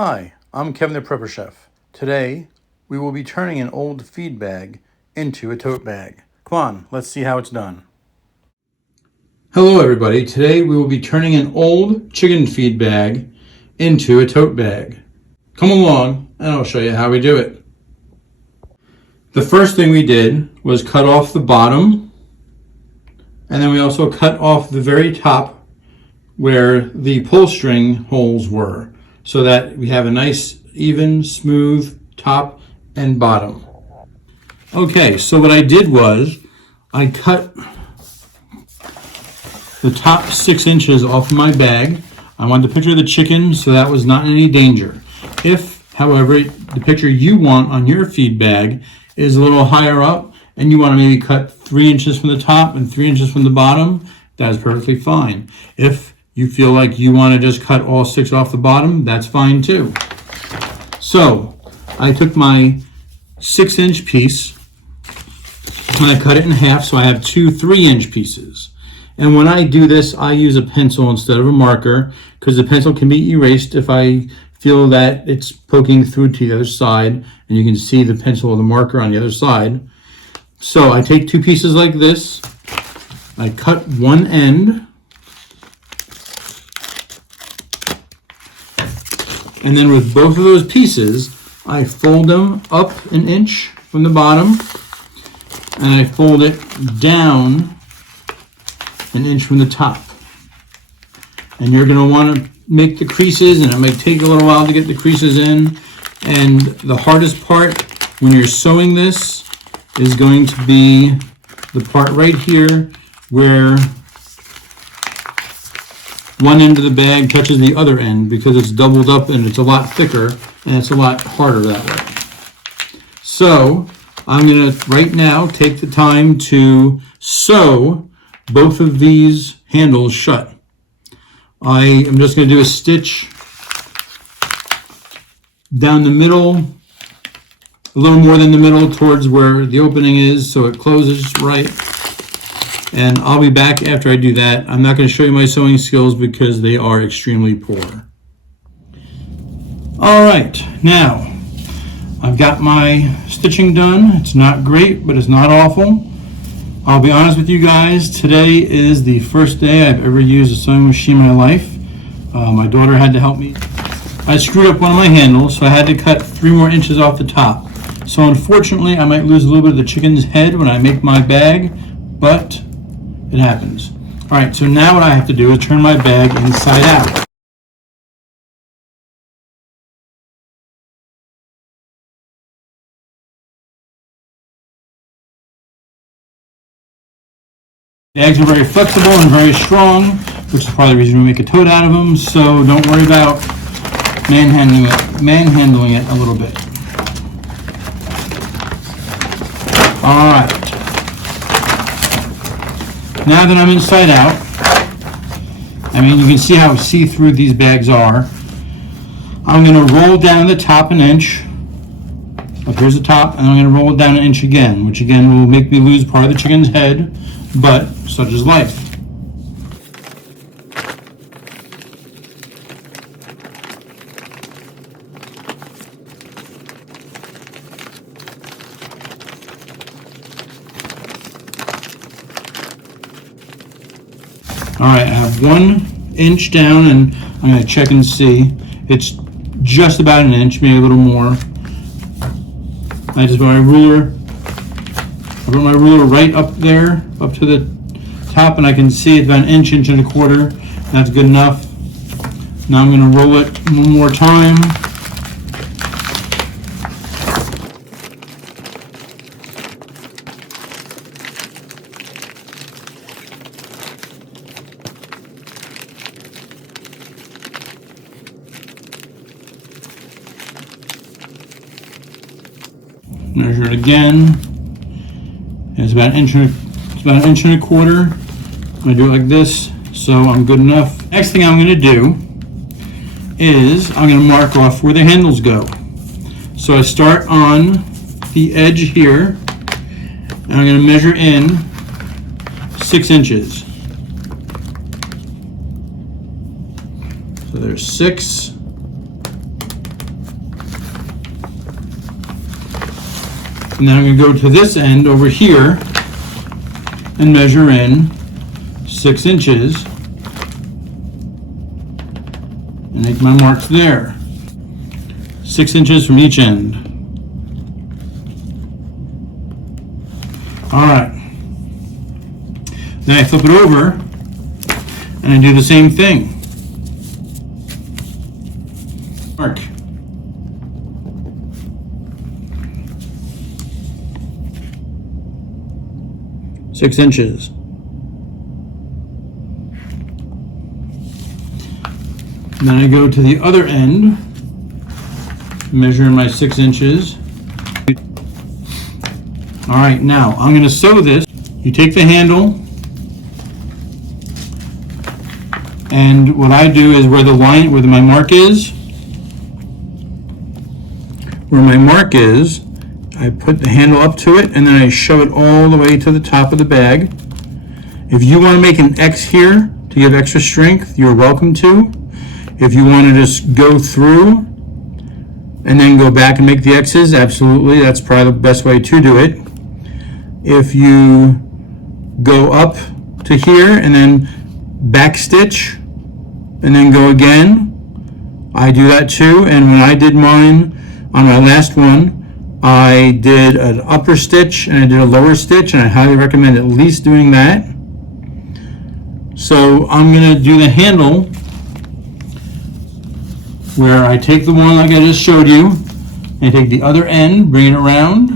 Hi, I'm Kevin the Prepper Chef. Today, we will be turning an old feed bag into a tote bag. Come on, let's see how it's done. Hello everybody, today we will be turning an old chicken feed bag into a tote bag. Come along and I'll show you how we do it. The first thing we did was cut off the bottom, and then we also cut off the very top where the pull string holes were, so that we have a nice, even, smooth top and bottom. Okay, so what I did was I cut the top 6 inches off my bag. I wanted to picture the chicken so that was not in any danger. If, however, the picture you want on your feed bag is a little higher up and you want to maybe cut 3 inches from the top and 3 inches from the bottom, that is perfectly fine. If you feel like you want to just cut all 6 off the bottom, that's fine too. So I took my 6-inch piece and I cut it in half, so I have 2 3-inch pieces. And when I do this, I use a pencil instead of a marker, because the pencil can be erased if I feel that it's poking through to the other side, and you can see the pencil or the marker on the other side. So I take 2 pieces like this, I cut one end, and then with both of those pieces, I fold them up an inch from the bottom, and I fold it down an inch from the top. And you're going to want to make the creases, and it might take a little while to get the creases in. And the hardest part when you're sewing this is going to be the part right here where one end of the bag touches the other end, because it's doubled up and it's a lot thicker and it's a lot harder that way. So I'm going to right now take the time to sew both of these handles shut. I am just going to do a stitch down the middle, a little more than the middle, towards where the opening is, so it closes right. And I'll be back after I do that. I'm not going to show you my sewing skills because they are extremely poor. All right, now I've got my stitching done. It's not great, but it's not awful. I'll be honest with you guys, today is the first day I've ever used a sewing machine in my life. My daughter had to help me. I screwed up one of my handles, so I had to cut 3 more inches off the top. So unfortunately, I might lose a little bit of the chicken's head when I make my bag, but it happens. All right, so now what I have to do is turn my bag inside out. Bags are very flexible and very strong, which is probably the reason we make a tote out of them, so don't worry about manhandling it a little bit. All right. Now that I'm inside out, I mean, you can see how see-through these bags are. I'm going to roll down the top an inch. Up here's the top, and I'm going to roll it down an inch again, which again will make me lose part of the chicken's head, but such is life. All right, I have 1 inch down, and I'm going to check and see. It's just about an inch, maybe a little more. I just put my ruler. I put my ruler right up there, up to the top, and I can see it's about an inch, inch and a quarter. That's good enough. Now I'm going to roll it one more time. Measure it again. It's about an inch and a quarter. I'm going to do it like this, so I'm good enough. Next thing I'm going to do is I'm going to mark off where the handles go. So I start on the edge here, and I'm going to measure in 6 inches. So there's 6. And then I'm going to go to this end over here and measure in 6 inches and make my marks there. 6 inches from each end. All right. Then I flip it over and I do the same thing. Mark. Six inches. Then I go to the other end, measure in my 6 inches. All right, now I'm going to sew this. You take the handle, and what I do is where my mark is, I put the handle up to it and then I shove it all the way to the top of the bag. If you want to make an X here to give extra strength, you're welcome to. If you want to just go through and then go back and make the X's, absolutely, that's probably the best way to do it. If you go up to here and then back stitch and then go again, I do that too. And when I did mine on my last one, I did an upper stitch and I did a lower stitch, and I highly recommend at least doing that. So I'm going to do the handle where I take the one like I just showed you, and I take the other end, bring it around,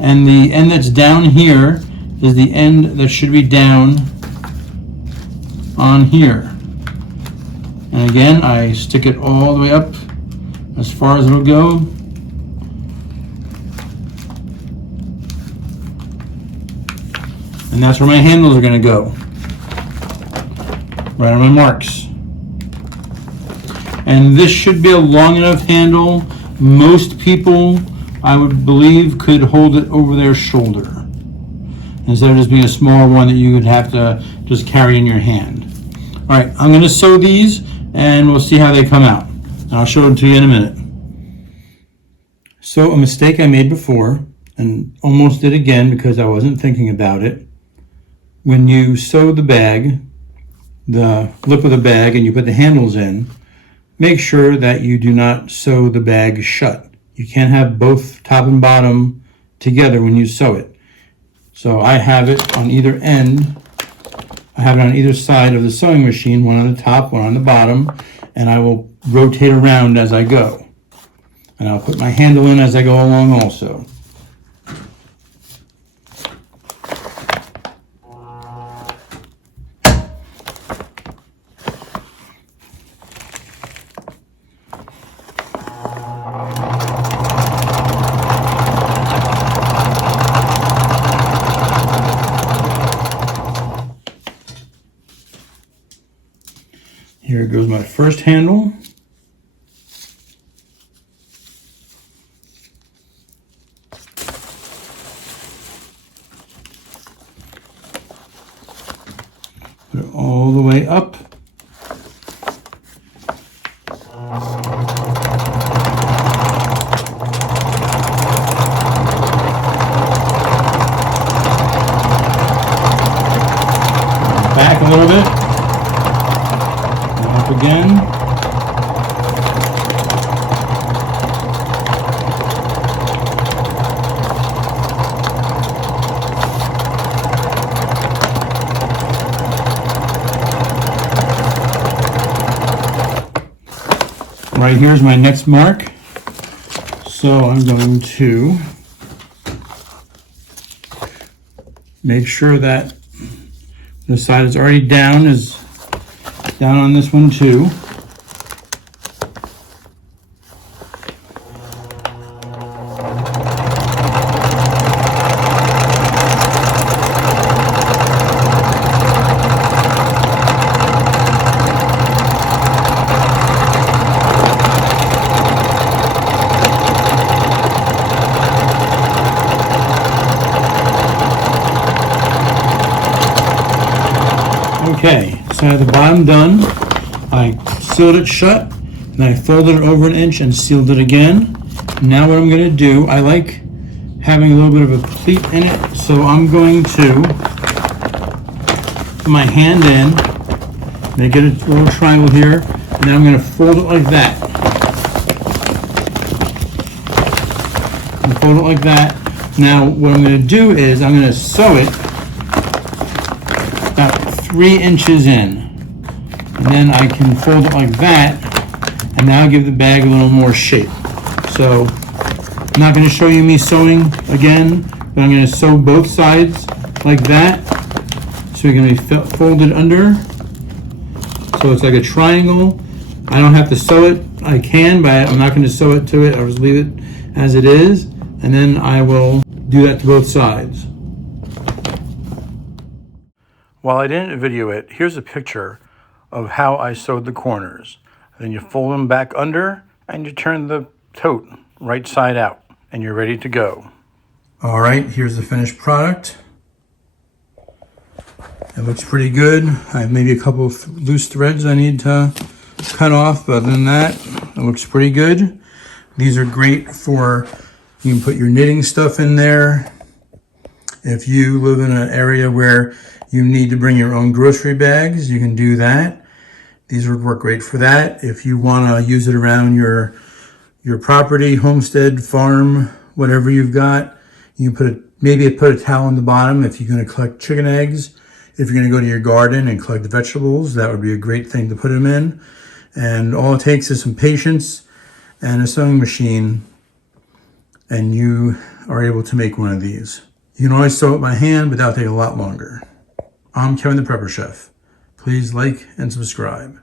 and the end that's down here is the end that should be down on here. And again, I stick it all the way up as far as it'll go. And that's where my handles are going to go, right on my marks. And this should be a long enough handle. Most people, I would believe, could hold it over their shoulder, instead of just being a smaller one that you would have to just carry in your hand. All right, I'm going to sew these and we'll see how they come out. And I'll show it to you in a minute. So a mistake I made before, and almost did again because I wasn't thinking about it. When you sew the bag, the lip of the bag, and you put the handles in, make sure that you do not sew the bag shut. You can't have both top and bottom together when you sew it. So I have it on either end. I have it on either side of the sewing machine, one on the top, one on the bottom, and I will rotate around as I go. And I'll put my handle in as I go along also. Here goes my first handle. Put it all the way up. Back a little bit. Up again. Right here's my next mark. So I'm going to make sure that the side that's already down is down on this one too. Okay, so I have the bottom done. I sealed it shut, then I folded it over an inch and sealed it again. Now what I'm going to do, I like having a little bit of a pleat in it, so I'm going to put my hand in, make it a little triangle here, and then I'm going to fold it like that. And fold it like that. Now what I'm going to do is I'm going to sew it about 3 inches in. And then I can fold it like that, and now give the bag a little more shape. So I'm not going to show you me sewing again, but I'm going to sew both sides like that, so it can be folded under. So it's like a triangle. I don't have to sew it. I can, but I'm not going to sew it to it. I'll just leave it as it is, and then I will do that to both sides. While I didn't video it, here's a picture of how I sewed the corners. Then you fold them back under, and you turn the tote right side out, and you're ready to go. All right, here's the finished product. It looks pretty good. I have maybe a couple of loose threads I need to cut off, but other than that, it looks pretty good. These are great for, you can put your knitting stuff in there. If you live in an area where you need to bring your own grocery bags, you can do that. These would work great for that. If you want to use it around your property, homestead, farm, whatever you've got, you can maybe put a towel on the bottom if you're going to collect chicken eggs. If you're going to go to your garden and collect the vegetables, that would be a great thing to put them in. And all it takes is some patience and a sewing machine, and you are able to make one of these. You can always sew it by hand, but that'll take a lot longer. I'm Kevin the Prepper Chef. Please like and subscribe.